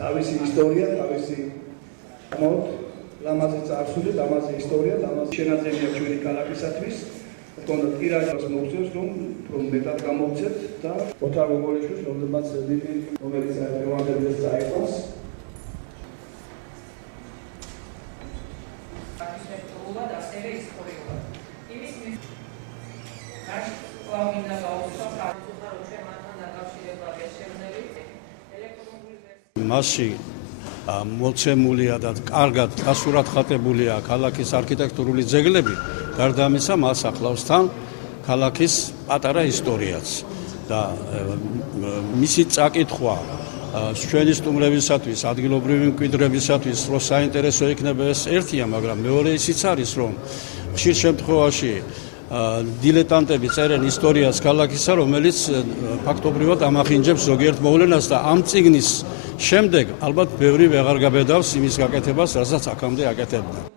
თავისი ისტორია, თავისი მოდ, ლამაზი წარსული, ლამაზი ისტორია, ლამაზი შენაძენია ჩვენი ქალაქისათვის. თქონდა ტირაჟს მოგწევს, რომ მეტად გამოვცეთ და ოთარ გოგოლიშვილს, რომელიც დღევანდელს წაიყვანს. მასში მოცემულია და კარგად გასურათხატებულია ქალაქის არქიტექტურული ძეგლები, გარდა ამისა მას ახლავს თან ქალაქის პატარა ისტორიაც და მისი წაკითხვა ჩვენი სტუმრებისათვის, ადგილობრივი მკვიდრებისათვის, რომ საინტერესო იქნება ეს ერთია, მაგრამ მეორე ისიც არის, რომ ხშირ შემთხვევაში დილეტანტები წერენ ისტორიას ქალაქისა, რომელიც ფაქტობრივად ამახინჯებს ზოგიერთ მოვლენას და ამ წიგნის შემდეგ ალბათ ბევრი ვეღარ გაბედავს იმის გაკეთებას, რასაც აქამდე აკეთებდა.